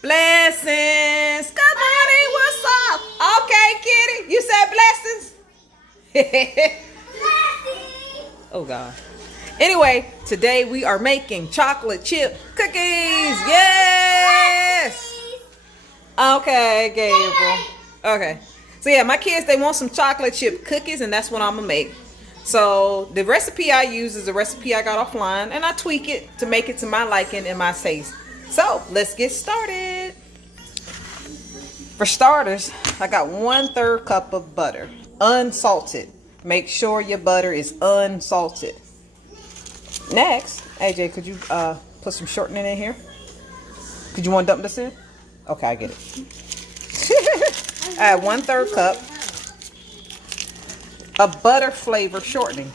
Blessings. Good morning. What's up? Okay, kitty. You said blessings? Oh, God. Anyway, today we are making chocolate chip cookies. Yes. Okay, Gabriel. Okay. So, yeah, my kids, they want some chocolate chip cookies, and that's what I'm going to make. So, the recipe I use is a recipe I got offline, and I tweak it to make it to my liking and my taste. So, let's get started. For starters, I got 1/3 cup of butter, unsalted. Make sure your butter is unsalted. Next, AJ, could you put some shortening in here? Did you want to dump this in? Okay, I get it. Add 1/3 cup of butter flavor shortening.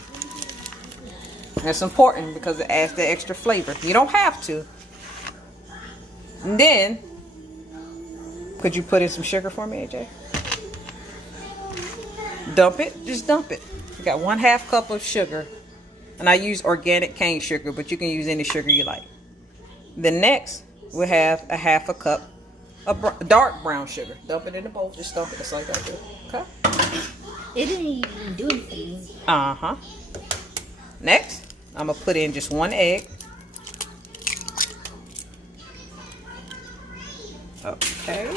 That's important because it adds the extra flavor. You don't have to. And then, could you put in some sugar for me, AJ? Dump it. Just dump it. You got 1/2 cup of sugar. And I use organic cane sugar, but you can use any sugar you like. Then next, we have 1/2 cup of dark brown sugar. Dump it in the bowl. Just dump it just like that. Okay? It didn't even do anything. Uh-huh. Next, I'm going to put in just 1 egg. Okay.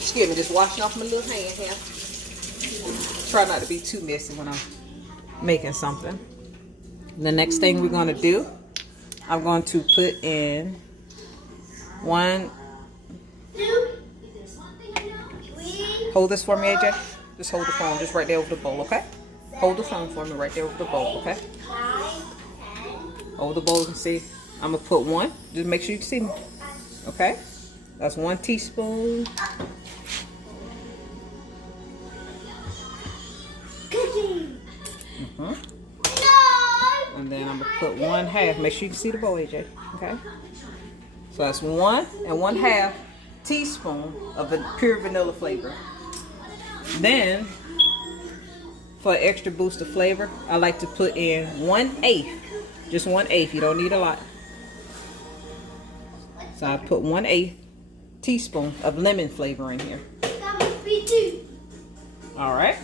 Excuse me, just washing off my little hand here. Try not to be too messy when I'm making something. The next thing we're going to do, I'm going to put in 1. Hold this for me, AJ. Just hold the phone just right there over the bowl, okay? Hold the phone for me right there over the bowl, okay? Hold the bowl and see. I'm going to put 1. Just make sure you can see me. Okay? That's 1 teaspoon. And then I'm going to put 1/2. Make sure you can see the bowl, AJ. Okay? So that's 1 and 1/2 teaspoon of the pure vanilla flavor. Then, for an extra boost of flavor, I like to put in 1/8. Just 1/8. You don't need a lot. So I put 1/8 teaspoon of lemon flavor in here. That must be 2. All right.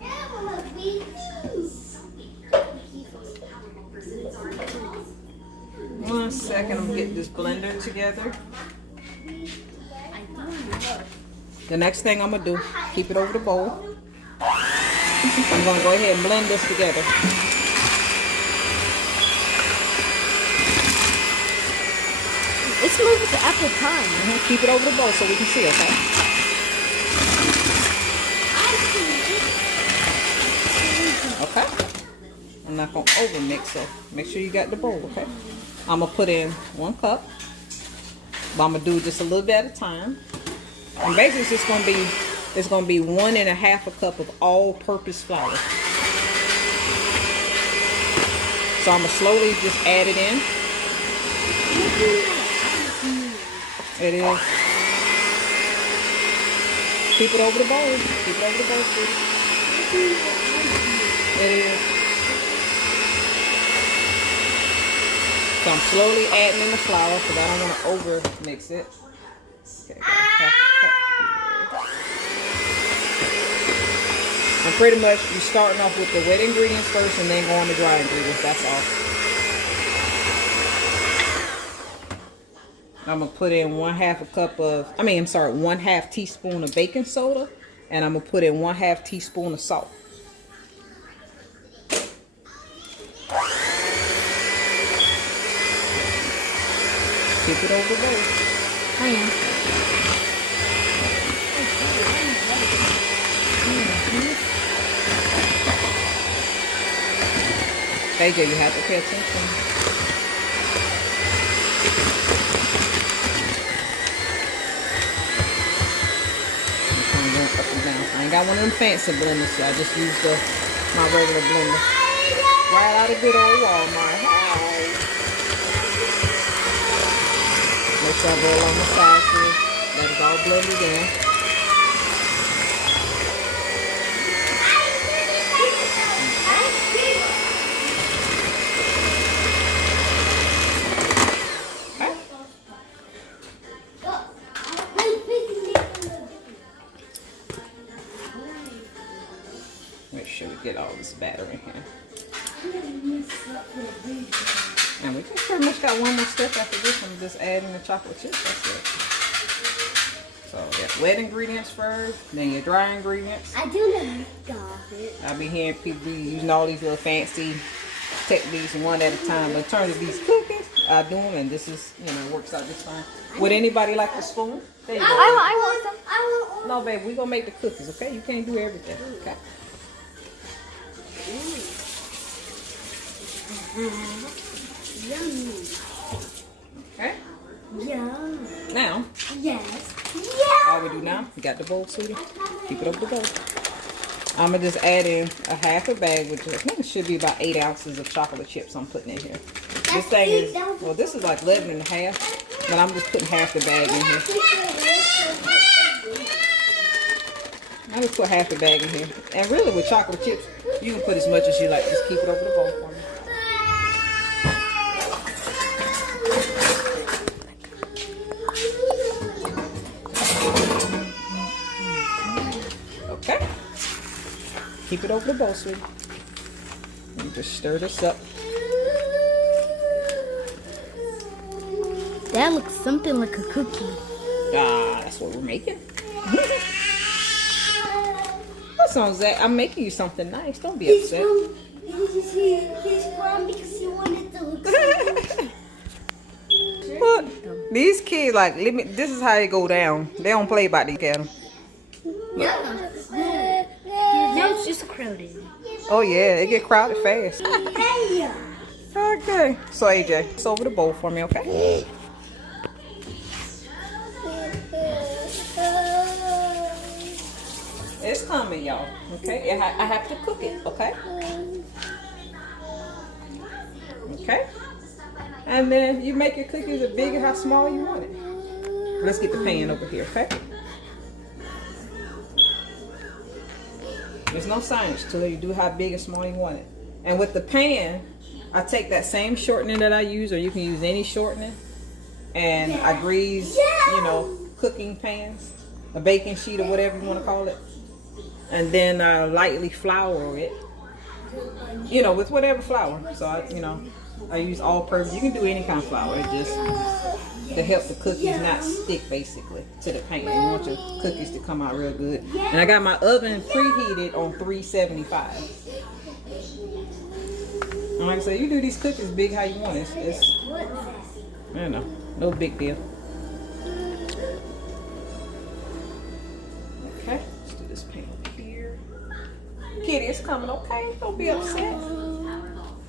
That must be 2. 1 second. I'm getting this blender together. The next thing I'm going to do, keep it over the bowl. I'm going to go ahead and blend this together. It's moving to apple pie. Keep it over the bowl so we can see, okay? Okay. I'm not going to over mix, so make sure you got the bowl, okay? I'm going to put in 1 cup. But I'm going to do just a little bit at a time. And basically it's just going to be 1 1/2 cup of all-purpose flour. So I'm going to slowly just add it in. It is. Keep it over the bowl. Keep it over the bowl, sweetie. It is. So I'm slowly adding in the flour because I don't want to over mix it. Okay, and pretty much you're starting off with the wet ingredients first and then going to dry ingredients. That's all. I'm going to put in 1/2 cup of, 1/2 teaspoon of baking soda. And I'm going to put in 1/2 teaspoon of salt. Keep it over the bowl. AJ, you have to pay attention. Up and down. I ain't got one of them fancy blenders, so I just use my regular blender. Right out of good old Walmart. Hi. Make sure I go along the sides here. Let it all blend it in. Make sure we get all this batter in here. And we just pretty much got one more step after this one, just adding the chocolate chips. That's it. So yeah, wet ingredients first, then your dry ingredients. I do know it. I'll be hearing people using all these little fancy techniques one at a time. But in terms of these cookies, I do them, and this is, you know, works out just fine. Would anybody like a spoon? There you go. I want some. No, babe, we're gonna make the cookies, okay? You can't do everything, okay? Yummy. Okay. Yum. Now, Yes. all we do now, you got the bowl, sweetie. Keep it over the bowl. I'm gonna just add in a half a bag, which I think it should be about 8 ounces of chocolate chips I'm putting in here. This thing is, well, this is like 11 and a half, but I'm just putting half the bag in here. I just put half the bag in here. And really with chocolate chips, you can put as much as you like. Just keep it over the bowl for me. Okay. Keep it over the bowl, sweetie. And just stir this up. That looks something like a cookie. Ah, that's what we're making. What song's that? I'm making you something nice. Don't be upset. He's from because he wanted to look. Look, these kids, like, this is how they go down. They don't play about these cattle. No, it's just crowded. Oh, yeah, they get crowded fast. Hey. Okay. So, AJ, it's over the bowl for me, okay? It's coming, y'all. Okay? I have to cook it, okay? Okay? And then you make your cookies as big or how small you want it. Let's get the pan over here, okay? There's no science to it. You do how big or small you want it. And with the pan, I take that same shortening that I use, or you can use any shortening, and I grease, you know, cooking pans, a baking sheet or whatever you want to call it, and then I lightly flour it, you know, with whatever flour. So I use all-purpose. You can do any kind of flour, just to help the cookies not stick basically to the pan. You want your cookies to come out real good. And I got my oven preheated on 375. And like I said, you do these cookies big how you want. It's I don't know, no big deal. Okay, let's do this pan over here. Kitty, it's coming, okay? Don't be upset.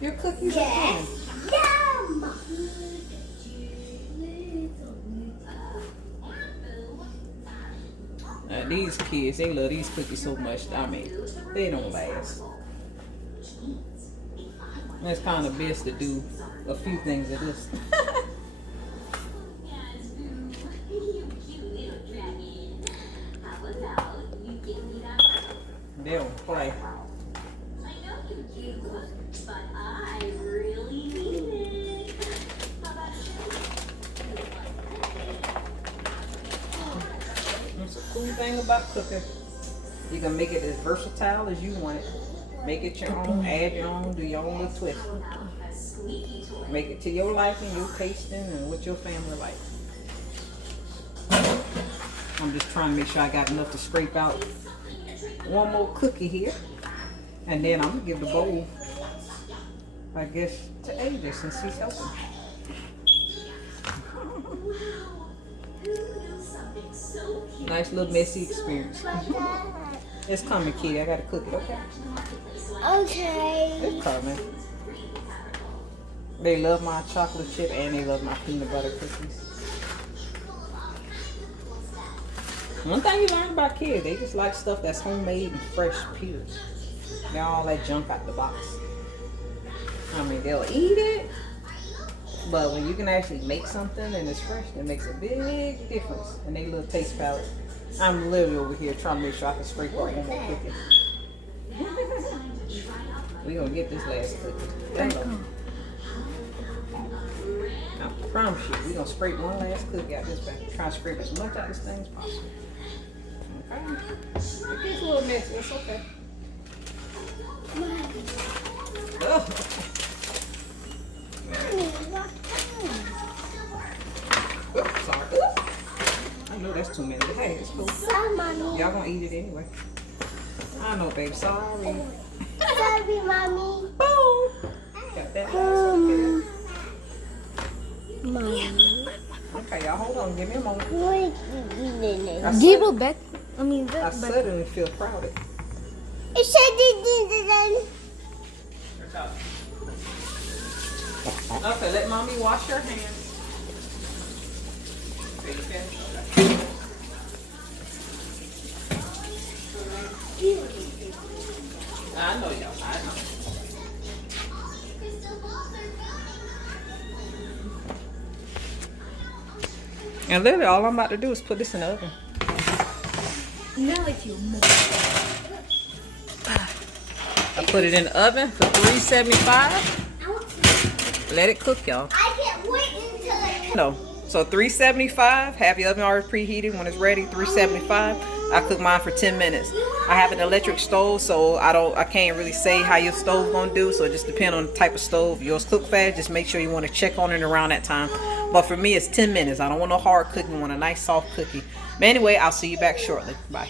Your cookies are coming. Yum. These kids, they love these cookies so much. I mean, they don't last. And it's kind of best to do a few things of this. They don't play. That's a cool thing about cooking. You can make it as versatile as you want it. Make it your own, add your own, do your own little twist. Make it to your liking, your tasting, and what your family like. I'm just trying to make sure I got enough to scrape out one more cookie here. And then I'm going to give the bowl, I guess, to AJ since he's helping. Nice little messy experience. It's coming, kitty. I got to cook it, okay? Okay. It's coming. They love my chocolate chip and they love my peanut butter cookies. One thing you learn about kids, they just like stuff that's homemade and fresh, period. They're all that junk out the box. I mean, they'll eat it, but when you can actually make something and it's fresh, it makes a big difference in their little taste palette. I'm literally over here trying to make sure I can scrape up one more cookie. We're going to get this last cookie. I promise you, we're going to scrape one last cookie out this bag. Try to scrape as much out of this thing as possible. Okay? It gets a little messy. It's okay. Ugh. Oops, sorry. Oops. I know that's too many. Hey, it's cool. Sorry, mommy. Y'all gonna eat it anyway. I know, babe. Sorry. Sorry, mommy. Boom. Got that. Mommy. Okay, y'all hold on. Give me a moment. Give it back. I mean, I that back. suddenly feel crowded. It said it. Okay, let mommy wash your hands. I know y'all. I know. And literally, all I'm about to do is put this in the oven. Now if you move. I put it in the oven for 375. Let it cook, y'all. I can't wait until it No. So 375. Have your oven already preheated. When it's ready, 375. I cook mine for 10 minutes. I have an electric stove, so I can't really say how your stove gonna do. So it just depends on the type of stove. Yours cook fast. Just make sure you want to check on it around that time. But for me, it's 10 minutes. I don't want no hard cooking. I want a nice soft cookie. But anyway, I'll see you back shortly. Bye.